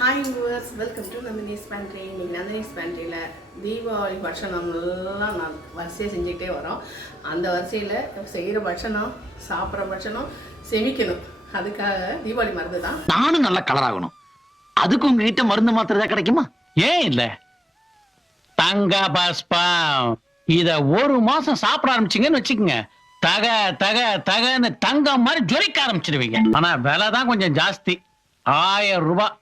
Hi viewers, welcome to Nandini's pantry. இன்றைக்கி நந்தினிஸ் பேண்ட்ரியில் தீபாவளி பட்சணம்லாம் நான் வரிசையாக செஞ்சுக்கிட்டே வரோம். அந்த வரிசையில் செய்கிற பட்சணம், சாப்பிட்ற பட்சணம் செமிக்கணும். அதுக்காக தீபாவளி மருந்து தான். நானும் நல்லா கலர் ஆகணும். அதுக்கு உங்ககிட்ட மருந்து மாத்திரை தான் கிடைக்குமா? ஏன் இல்ல? தங்க பாஸ்பம் இத ஒரு மாசம் சாப்பிட ஆரம்பிச்சிங்கன்னு வச்சுக்கோங்க, தக தக தகன்னு தங்கம் மாதிரி ஜொலிக்க ஆரம்பிச்சிடுவீங்க. ஆனா விலை தான் கொஞ்சம் ஜாஸ்தி, 1000 ரூபாய்.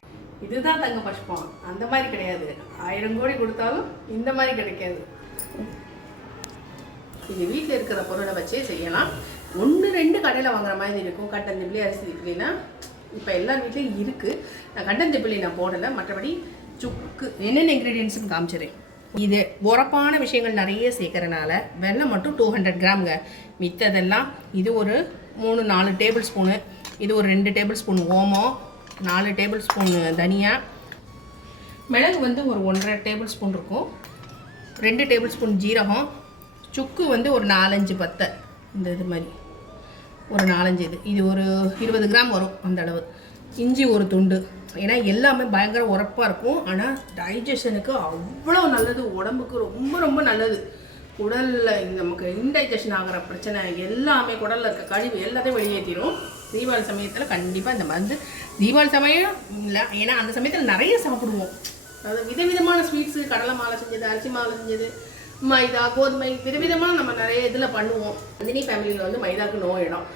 இதுதான் தங்க பஷ்பம், அந்த மாதிரி கிடையாது. 1000 கோடி கொடுத்தாலும் இந்த மாதிரி கிடைக்காது. இது வீட்டில் இருக்கிற பொருளை வச்சே செய்யலாம். 1-2 கடையில் வாங்குற மாதிரி இருக்கும். கட்டன் திப்பிலி, அரிசி திப்பிலினா இப்போ எல்லா வீட்லேயும் இருக்குது. நான் கட்டன் திப்பிலி நான் போடலை. மற்றபடி சுக்கு என்னென்ன இன்க்ரீடியன்ட்ஸ்னு காமிச்சிடுறேன். இது உரப்பான விஷயங்கள் நிறைய சேர்க்கறனால வெல்லம் மட்டும் 200 கிராம்ங்க. மித்ததெல்லாம் இது ஒரு 3-4 டேபிள் ஸ்பூனு, இது ஒரு 2 டேபிள் ஸ்பூன் ஓமம், 4 டேபிள் ஸ்பூன் தனியா, மிளகு வந்து ஒரு 1.5 டேபிள் ஸ்பூன் இருக்கும், 2 டேபிள் ஸ்பூன் ஜீரகம், சுக்கு வந்து ஒரு 4-5 பத்தை, இந்த இது மாதிரி ஒரு 4-5 இது ஒரு 20 கிராம் வரும் அந்த அளவு. இஞ்சி ஒரு துண்டு. ஏன்னா எல்லாமே பயங்கர உரப்பாக இருக்கும். ஆனால் டைஜஷனுக்கு அவ்வளோ நல்லது, உடம்புக்கு ரொம்ப ரொம்ப நல்லது. குடலில் நமக்கு இன்டைஜஷன் ஆகிற பிரச்சனை எல்லாமே, குடலில் இருக்க கழிவு எல்லாத்தையும் வெளியேற்றிடும். தீபாவளி சமயத்தில் கண்டிப்பாக இந்த மருந்து, தீபாவளி சமயம் இல்லை, ஏன்னா அந்த சமயத்தில் நிறைய சாப்பிடுவோம். அதாவது விதவிதமான ஸ்வீட்ஸு, கடலை மாலை செஞ்சது, அரிசி மாலை செஞ்சது, மைதா, கோதுமை, விதவிதமாக நம்ம நிறைய இதில் பண்ணுவோம். நந்தினி ஃபேமிலியில் வந்து மைதாக்கு நோ இடம்.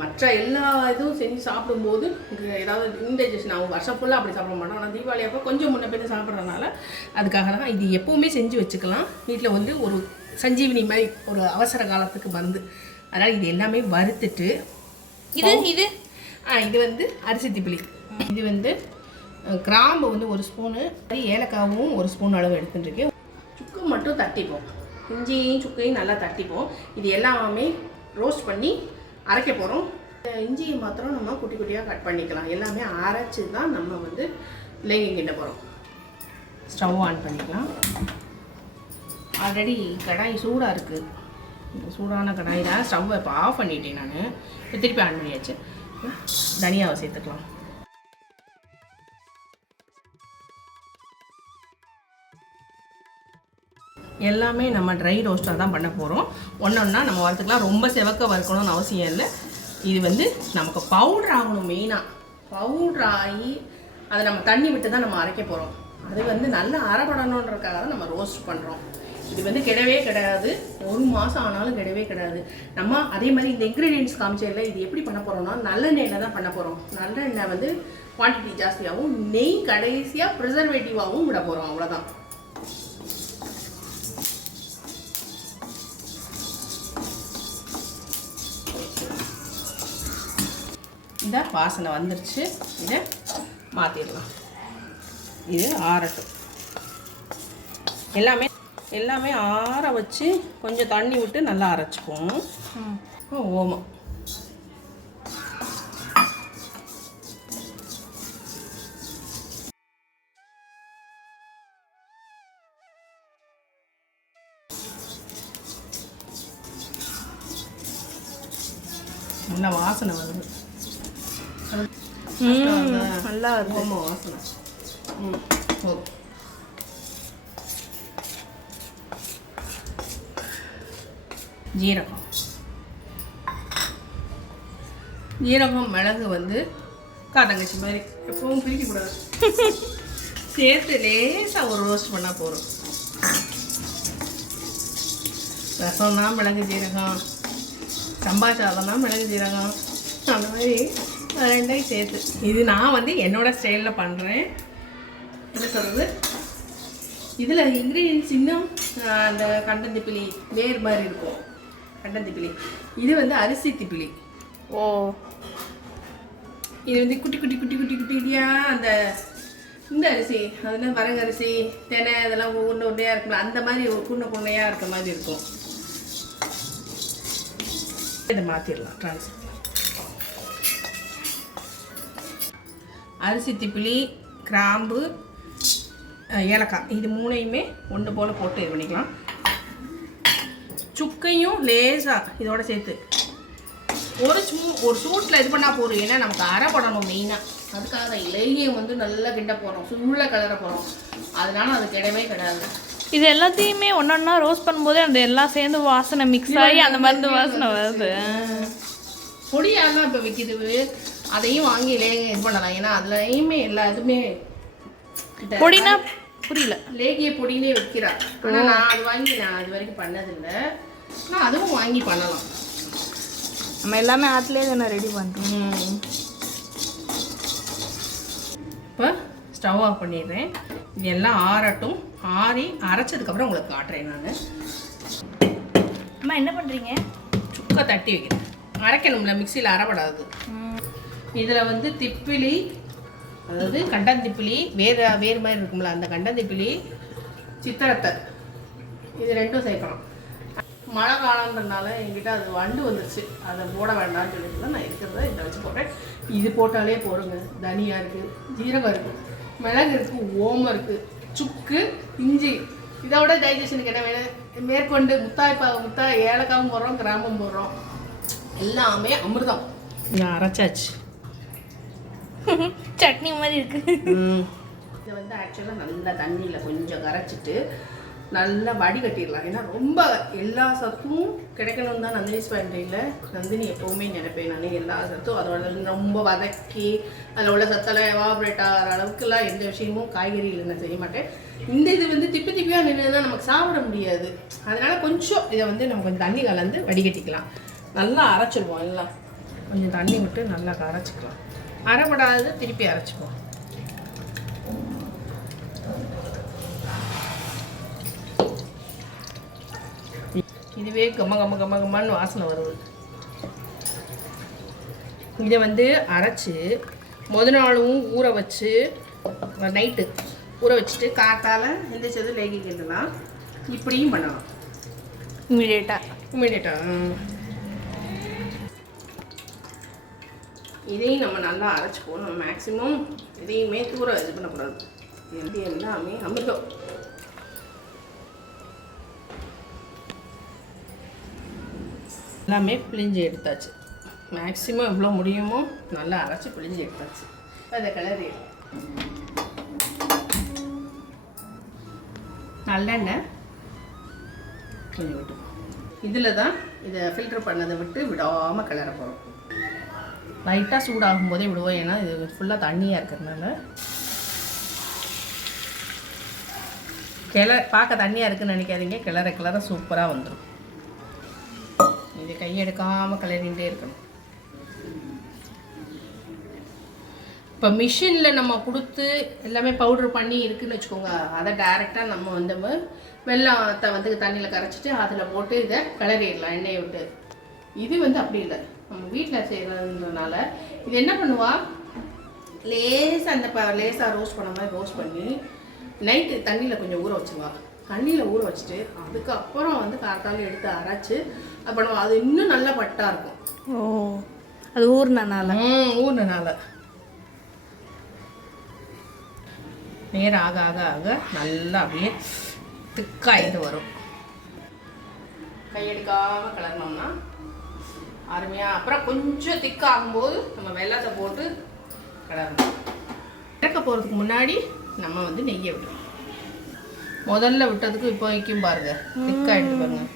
மற்ற எல்லா இதுவும் செஞ்சு சாப்பிடும்போது ஏதாவது இன்டைஜஷன் ஆகும். வருஷம் ஃபுல்லாக அப்படி சாப்பிட மாட்டோம். ஆனால் தீபாவளி அப்போ கொஞ்சம் முன்ன போய் சாப்பிட்றதுனால அதுக்காக தான் இது எப்போவுமே செஞ்சு வச்சுக்கலாம். வீட்டில் வந்து ஒரு சஞ்சீவினி மாதிரி ஒரு அவசர காலத்துக்கு மருந்து. அதனால் இது எல்லாமே வறுத்துட்டு இது வந்து அரிசி திப்பிலி, இது வந்து கிராம்பு வந்து 1 ஸ்பூனு, ஏலக்காவும் 1 ஸ்பூன் அளவு எடுத்துட்டுருக்கேன். சுக்கு மட்டும் தட்டிப்போம், இஞ்சியும் சுக்கையும் நல்லா தட்டிப்போம். இது எல்லாமே ரோஸ்ட் பண்ணி அரைக்க போகிறோம். இஞ்சியை மாத்திரம் நம்ம குட்டி குட்டியாக கட் பண்ணிக்கலாம். எல்லாமே அரைச்சி தான் நம்ம வந்து லேகிங் கிட்ட போகிறோம். ஸ்டவ் ஆன் பண்ணிக்கலாம். ஆல்ரெடி கடாய் சூடாக இருக்குது. இந்த சூடான கடாய் தான். ஸ்டவ்வை இப்போ ஆஃப் பண்ணிட்டேன் நான். இப்போ திருப்பி ஆன் பண்ணியாச்சு. தனியாவை சேர்த்துக்கலாம். எல்லாமே நம்ம ட்ரை ரோஸ்ட்டாக தான் பண்ண போகிறோம். ஒன்றா நம்ம வறுத்துக்கலாம். ரொம்ப செவக்க வறுக்கணும்னு அவசியம் இல்லை. இது வந்து நமக்கு பவுட்ரு ஆகணும். மெயினாக பவுட்ரு ஆகி அதை நம்ம தண்ணி விட்டு தான் நம்ம அரைக்க போகிறோம். அது வந்து நல்லா அரைப்படணுன்றதுக்காக தான் நம்ம ரோஸ்ட் பண்ணுறோம். இது வந்து கிடவே கிடையாது, 1 மாதம் ஆனாலும் கிடவே கிடையாது. நம்ம அதே மாதிரி இந்த இன்க்ரீடியன்ட்ஸ் காமிச்சதில்லை. இது எப்படி பண்ண போகிறோம்னா நல்லெண்ணெயில் தான் பண்ண போகிறோம். நல்லெண்ணெய் வந்து குவான்டிட்டி ஜாஸ்தியாகவும், நெய் கடைசியாக ப்ரிசர்வேட்டிவாகவும் விட போகிறோம். அவ்வளோதான். இந்த வாசனை வந்துருச்சு. இதை மாற்றிடலாம். இது ஆறட்டும். எல்லாமே ஆற வச்சு கொஞ்சம் தண்ணி விட்டு நல்லா அரைச்சிப்போம். ஓமம், நல்ல வாசனை வருது. நல்லா இருக்கும் ஓமம் வாசனை. ஜீரகம் மிளகு வந்து காட்டங்கச்சி மாதிரி எப்பவும் பிரிக்கக்கூடாது. சேர்த்து லேசாக ஒரு ரோஸ்ட் பண்ணால் போகிறோம். ரசம்னா மிளகு ஜீரகம், சம்பா சாதம்னா மிளகு ஜீரகம், அந்த மாதிரி 2 சேர்த்து. இது நான் வந்து என்னோடய ஸ்டைலில் பண்ணுறேன். என்ன சொல்கிறது, இதில் இன்க்ரீடியன்ஸ் இன்னும் அந்த கண்டன் திப்பிலி வேர் மாதிரி இருக்கும். கண்டன் திப்பிலி இது வந்து அரிசி திப்பிலி. இது வந்து குட்டி குட்டி குட்டி குட்டி குட்டியாக அந்த இந்த அரிசி, அதெல்லாம் வரகரிசி, தெனை, அதெல்லாம் உருண்டை உருண்டையாக இருக்கும்ல, அந்த மாதிரி ஒரு குண்ணையாக இருக்க மாதிரி இருக்கும். இதை மாற்றிடலாம். ட்ரான்ஸ்ஃபர் அரிசி திப்பிலி, கிராம்பு, ஏலக்காய், இது 3யுமே ஒன்று போல் போட்டு இது பண்ணிக்கலாம். சுக்கையும் லேசாக இதோட சேர்த்து ஒரு சூட்டில் இது பண்ணால் போதும். ஏன்னா நமக்கு அரைப்படணும் மெயினாக. அதுக்காக தான் லேகியம் வந்து நல்லா கிண்ட போகிறோம், ஃபுல்லாக கிளற போகிறோம். அதனால அது கிடையவே கிடையாது. இது எல்லாத்தையுமே ஒன்றா ரோஸ்ட் பண்ணும்போதே அந்த எல்லாம் சேர்ந்து வாசனை மிக்ஸ் ஆகி அந்த மருந்து வாசனை வருது. பொடியாலாம் இப்போ விற்கிது, அதையும் வாங்கி லேகியம் இது பண்ணலாம். ஏன்னா அதுலேயுமே எல்லா இதுவுமே பொடினா புரியல, லேகிய பொடினே விற்கிறா. ஆனால் நான் அது வாங்கி நான் அது வரைக்கும் பண்ணதில்லை. ஆனால் அதுவும் வாங்கி பண்ணலாம். நம்ம எல்லாமே ஆற்றுலேயே தானே ரெடி பண்ணுறோம். இப்போ ஸ்டவ் ஆஃப் பண்ணிடுறேன். இது எல்லாம் ஆறட்டும். ஆறி அரைச்சதுக்கப்புறம் உங்களுக்கு காட்டுறேன். நான் அம்மா என்ன பண்ணுறீங்க? சுக்கா தட்டி வைக்கிறேன். அரைக்கணும்ல, மிக்சியில் அரைப்படாது. இதில் வந்து திப்பிலி, அதாவது கண்டந்திப்பிலி வேறு வேறு மாதிரி இருக்கும்ல, அந்த கண்டந்திப்பிலி, சித்திரத்தை, இது ரெண்டும் சேர்க்கணும். மழை காலன்றதுனால என்கிட்ட அது வண்டு வந்துருச்சு, அதை போட வேண்டாம்னு சொல்லிட்டு தான் நான் இருக்கிறத இதை வச்சு போட்டேன். இது போட்டாலே போடுங்க. தனியா இருக்குது, ஜீரகம் இருக்குது, மிளகு இருக்குது, ஓமம் இருக்குது, சுக்கு, இஞ்சி. இதோட டைஜஷனுக்கு என்ன வேணும்? மேற்கொண்டு முத்தாய் ஏலக்காவும் போடுறோம், கிராம்பும் போடுறோம். எல்லாமே அமிர்தம். நான் அரைச்சாச்சு. சட்னி மாதிரி இருக்கு. இதை வந்து ஆக்சுவலாக நல்லா தண்ணியில் கொஞ்சம் கரைச்சிட்டு நல்லா வடிகட்டிடலாம். ஏன்னா ரொம்ப எல்லா சத்தும் கிடைக்கணும் தான் நந்தினி ஸ்பேண்ட்ரியில் நந்தினி எப்போவுமே நினைப்பேன். நான் எல்லா சத்தும் அதோட ரொம்ப வதக்கி அதில் உள்ள சத்தெல்லாம் எவாபரேட் ஆகிற அளவுக்குலாம் எந்த விஷயமும் காய்கறியில் நான் செய்ய மாட்டேன். இந்த இது வந்து திப்பியாக நின்றுதான் நமக்கு சாப்பிட முடியாது. அதனால் கொஞ்சம் இதை வந்து நம்ம கொஞ்சம் தண்ணி கலந்து வடிகட்டிக்கலாம். நல்லா அரைச்சிடுவோம். எல்லாம் கொஞ்சம் தண்ணி விட்டு நல்லா அரைச்சிக்கலாம். அரைப்படாது திருப்பி அரைச்சிக்குவோம். இதுவே கம்மன்னு வாசனை வருது. இதை வந்து அரைச்சி நாளும் ஊற வச்சு நைட்டு ஊற வச்சுட்டு காத்தால் எந்திரிச்சது லேகிக்கலாம். இப்படியும் பண்ணலாம் இமீடியட்டாக. இதையும் நம்ம நல்லா அரைச்சிப்போம். நம்ம மேக்ஸிமம் இதையுமே தூர இது பண்ணக்கூடாது. இது எல்லாமே அமிர்தம். எல்லாமே பிழிஞ்சு எடுத்தாச்சு. மேக்ஸிமம் எவ்வளோ முடியுமோ நல்லா அரைச்சி பிழிஞ்சு எடுத்தாச்சு. அதை கிளறி நல்லெண்ணெய் கொஞ்சம் விட்டு இதில் தான் இதை ஃபில்டர் பண்ணதை விட்டு விடாமல் கிளற போகிறோம். லைட்டாக சூடாகும் போதே விடுவோம். ஏன்னா இது ஃபுல்லாக தண்ணியாக இருக்கிறதுனால பார்க்க தண்ணியாக இருக்குதுன்னு நினைக்காதீங்க. கிளற சூப்பராக வந்துடும். இது கையெடுக்காமல் கிளறிகிட்டே இருக்கணும். இப்போ மிஷினில் நம்ம கொடுத்து எல்லாமே பவுட்ரு பண்ணி இருக்குதுன்னு வச்சுக்கோங்க. அதை டைரெக்டாக நம்ம வந்து வெள்ளத்தை வந்து தண்ணியில் கரைச்சிட்டு அதில் போட்டு இதை கிளறிடலாம் எண்ணெயை விட்டு. இது வந்து அப்படி இல்லை, நம்ம வீட்டில் செய்கிறதுன்றனால இது என்ன பண்ணுவா, லேசாக லேசாக ரோஸ்ட் பண்ண மாதிரி ரோஸ்ட் பண்ணி நைட்டு தண்ணியில் கொஞ்சம் ஊற வச்சுருவா. தண்ணியில் ஊற வச்சுட்டு அதுக்கப்புறம் வந்து காத்தாலும் எடுத்து அரைச்சி அது பண்ணுவோம். அது இன்னும் நல்லா பட்டாக இருக்கும். அது ஊர்னனால நேரம் ஆக ஆக ஆக நல்லா அப்படியே திக்காயிட்டு வரும். கையெடுக்காமல் கிளறினோம்னா அருமையாக. அப்புறம் கொஞ்சம் திக்காகும்போது நம்ம வெல்லத்தை போட்டு கிளறணும். இறக்க போகிறதுக்கு முன்னாடி நம்ம வந்து நெய்யை விடணும். முதல்ல விட்டதுக்கு இப்போ வைக்கும் பாருங்க, திக்காயிட்டு பாருங்க.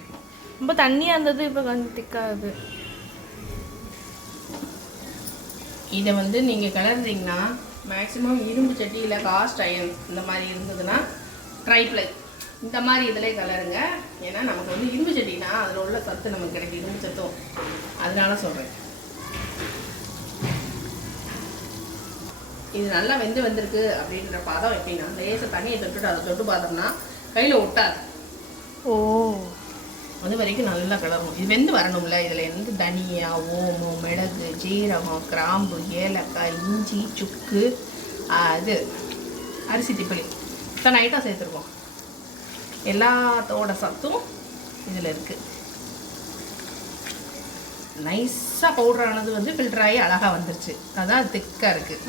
ரொம்ப தண்ணியாக இருந்தது, இப்போ கொஞ்சம் திக்காகுது. இதை வந்து நீங்கள் கிளறீங்கன்னா மேக்ஸிமம் இரும்பு சட்டியில் காஸ்ட் அயன் இந்த மாதிரி இருந்ததுன்னா ட்ரைப்ளை இந்த மாதிரி இதிலே கலருங்க. ஏன்னா நமக்கு வந்து இரும்பு சட்டினா அதில் உள்ள சத்து நமக்கு கிடைக்கும், இரும்பு சத்தும். அதனால சொல்கிறேன். இது நல்லா வந்திருக்கு அப்படின்ற பதம் எப்படின்னா லேசாக தண்ணியை தொட்டுட்டு அதை தொட்டு பார்த்தோம்னா கையில் ஒட்டாது. அது வரைக்கும் நல்லா கிளறணும். இது வெந்து வரணும்ல. இதில் வந்து தனியா, ஓமம், மிளகு, ஜீரகம், கிராம்பு, ஏலக்காய், இஞ்சி, சுக்கு, இது அரிசி திப்பிலி இத்தனை ஐட்டம் சேர்த்துருக்கோம். எல்லாத்தோட சத்தும் இதில் இருக்குது. நைஸாக பவுடரானது வந்து ஃபில்டர் ஆகி அழகாக வந்துருச்சு. அதான் திக்காக இருக்குது.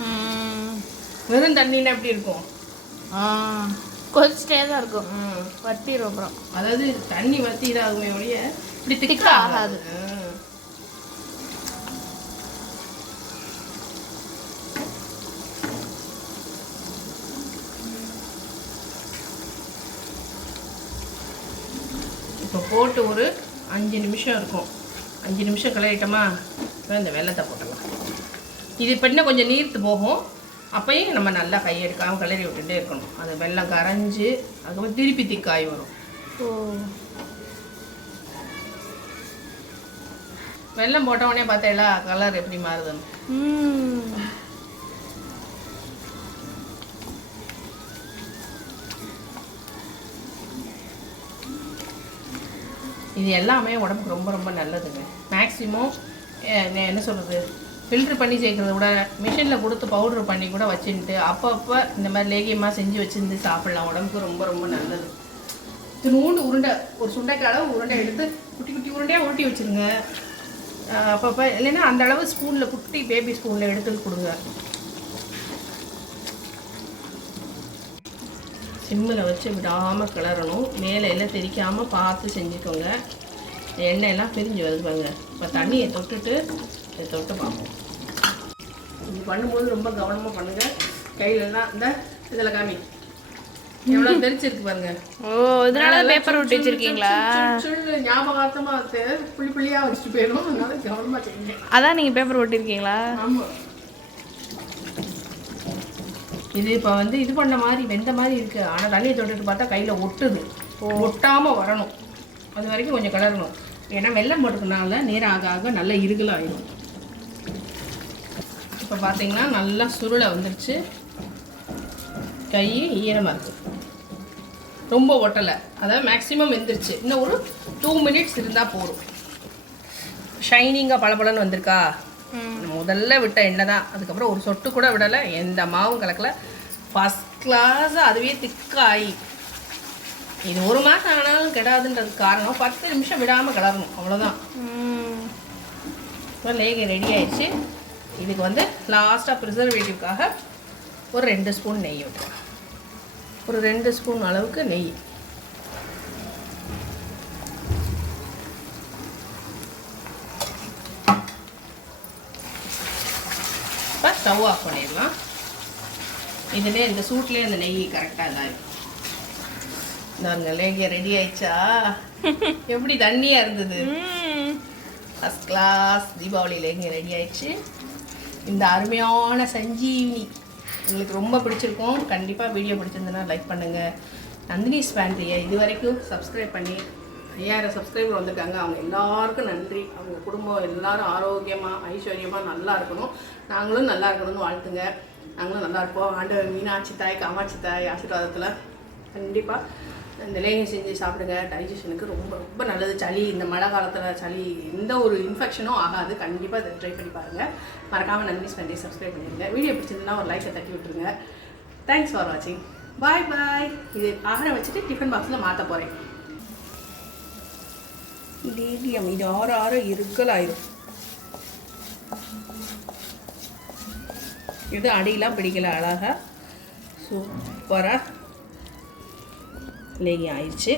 வெறும் தண்ணின்னா எப்படி இருக்கும்? கொதிச்சிட்டே தான் இருக்கும். வத்திரும். அப்புறம் அதாவது தண்ணி வத்தி இதாகுமே ஒழிய இப்படி திக்காக ஆகாது. போட்டு ஒரு 5 நிமிஷம் இருக்கும். 5 நிமிஷம் கிளறிட்டோமா, இந்த வெல்லத்தை போட்டுடலாம். இது இப்போ இன்னும் கொஞ்சம் நீர்த்து போகும். அப்பையும் நம்ம நல்லா கையெடுக்காமல் கிளறி விட்டுட்டே இருக்கணும். அது வெல்லம் கரைஞ்சி அதுக்கப்புறம் திருப்பி திக்காய் வரும். வெல்லம் போட்ட உடனே பார்த்தேங்களா கலர் எப்படி மாறுதுன்னு. இது எல்லாமே உடம்புக்கு ரொம்ப ரொம்ப நல்லதுங்க. மேக்ஸிமம் என்ன சொல்கிறது, ஃபில்ட்ரு பண்ணி சேர்க்குறத விட மிஷினில் கொடுத்து பவுட்ரு பண்ணி கூட வச்சுட்டு அப்பப்போ இந்த மாதிரி லேகியமாக செஞ்சு வச்சுருந்து சாப்பிட்லாம். உடம்புக்கு ரொம்ப ரொம்ப நல்லது. திருநூண்டு உருண்டை, ஒரு சுண்டைக்கு அளவு உருண்டை எடுத்து குட்டி குட்டி உருண்டையாக உருட்டி வச்சுருங்க அப்பப்போ. இல்லைன்னா அந்த அளவு ஸ்பூனில், குட்டி பேபி ஸ்பூனில் எடுத்து கொடுங்க. சிம்மில் வச்சு விடாமல் கிளறணும். மேலே எல்லாம் தெரிக்காமல் பார்த்து செஞ்சுக்கோங்க. எண்ணெயெல்லாம் பிரிஞ்சு வருதுப்பாங்க. இப்போ தண்ணியை தொட்டுட்டு இதை தொட்டு பார்ப்போம். இது பண்ணும்போது ரொம்ப கவனமாக பண்ணுங்கள். கையிலலாம் இந்த இதில் காமி எவ்வளோ தெரிச்சிருக்கு பாருங்க. ஓ, இதனால பேப்பர் ஒட்டி வச்சிருக்கீங்களா? ஞாபகார்த்தமாக புள்ளி புள்ளியாக வச்சுட்டு போயிடும். அதனால கவனமாக செய்யுங்க. அதான் நீங்கள் பேப்பர் ஒட்டியிருக்கீங்களா? ஆமாம். இது இப்போ வந்து இது பண்ண மாதிரி வெந்த மாதிரி இருக்குது. ஆனால் தண்ணியை தொட்டுட்டு பார்த்தா கையில் ஒட்டுது. ஒட்டாமல் வரணும். அது வரைக்கும் கொஞ்சம் கிளறணும். ஏன்னா வெல்லம் போட்டுக்கனால நேரம் ஆக ஆக நல்லா இருகலாக ஆகிடும். இப்போ பார்த்தீங்கன்னா நல்லா சுருளை வந்துருச்சு. கை ஈரமாக இருக்குது, ரொம்ப ஒட்டலை. அதாவது மேக்ஸிமம் வெந்துருச்சு. இன்னும் ஒரு 2 மினிட்ஸ் இருந்தால் போதும். ஷைனிங்காக பளபளன்னு வந்திருக்கா? முதல்ல விட்ட எண்ணெய் தான். அதுக்கப்புறம் ஒரு சொட்டு கூட விடலை, எந்த மாவும் கலக்கல. ஃபஸ்ட் கிளாஸாக அதுவே திக்காகி. இது 1 மாதம் ஆனாலும் கெடாதுன்றதுக்கு காரணம் 10 நிமிஷம் விடாமல் கிளறணும், அவ்வளோதான். இப்போ லேகி ரெடி ஆயிடுச்சு. இதுக்கு வந்து லாஸ்ட்டாக ப்ரிசர்வேட்டிவ்காக ஒரு 2 ஸ்பூன் நெய் விட்டுருவேன். ஒரு 2 ஸ்பூன் அளவுக்கு நெய். இப்போ ஸ்டவ் ஆஃப் பண்ணிடலாம். இதிலே இந்த சூட்லேயே அந்த நெய் கரெக்டாக இதாகும். இந்த லேகியா ரெடி ஆயிடுச்சா? எப்படி தண்ணியாக இருந்தது? ஃபஸ்ட் கிளாஸ் தீபாவளி லேகியா ரெடி ஆயிடுச்சு. இந்த அருமையான சஞ்சீவினி உங்களுக்கு ரொம்ப பிடிச்சிருக்கும். கண்டிப்பாக வீடியோ பிடிச்சிருந்ததுன்னா லைக் பண்ணுங்கள். நந்தினிஸ் ஃபேண்ட்ரியை இது வரைக்கும் சப்ஸ்கிரைப் பண்ணி 5000 சப்ஸ்கிரைபர் வந்திருக்காங்க. அவங்க எல்லாருக்கும் நன்றி. அவங்க குடும்பம் எல்லோரும் ஆரோக்கியமாக ஐஸ்வர்யமாக நல்லா இருக்கணும். நாங்களும் நல்லா இருக்கணும்னு வாழ்த்துங்க. நாங்களும் நல்லா இருப்போம். ஆண்டவர் மீனாட்சி தாய், காமாட்சி தாய் ஆசீர்வாதத்தில் கண்டிப்பாக இந்த லேகியம் செஞ்சு சாப்பிடுங்க. டைஜஷனுக்கு ரொம்ப ரொம்ப நல்லது. சளி, இந்த மழை காலத்தில் சளி எந்த ஒரு இன்ஃபெக்ஷனும் ஆகாது. கண்டிப்பாக இதை ட்ரை பண்ணி பாருங்கள். மறக்காமல் நந்தினிஸ் ஃபேண்ட்ரி சப்ஸ்கிரைப் பண்ணிடுங்க. வீடியோ பிடிச்சிருந்தா ஒரு லைக்கை தட்டி விட்டுருங்க. தேங்க்ஸ் ஃபார் வாட்சிங். பாய் பாய். இது ஆகிற வச்சுட்டு டிஃபன் பாக்ஸில் மாற்ற போகிறேன். லேகியம் இது ஆற இருக்கலாயிரும். இது அடியெலாம் பிடிக்கல, அழகாக சூப்பராக லேகியம் ஆயிடுச்சு.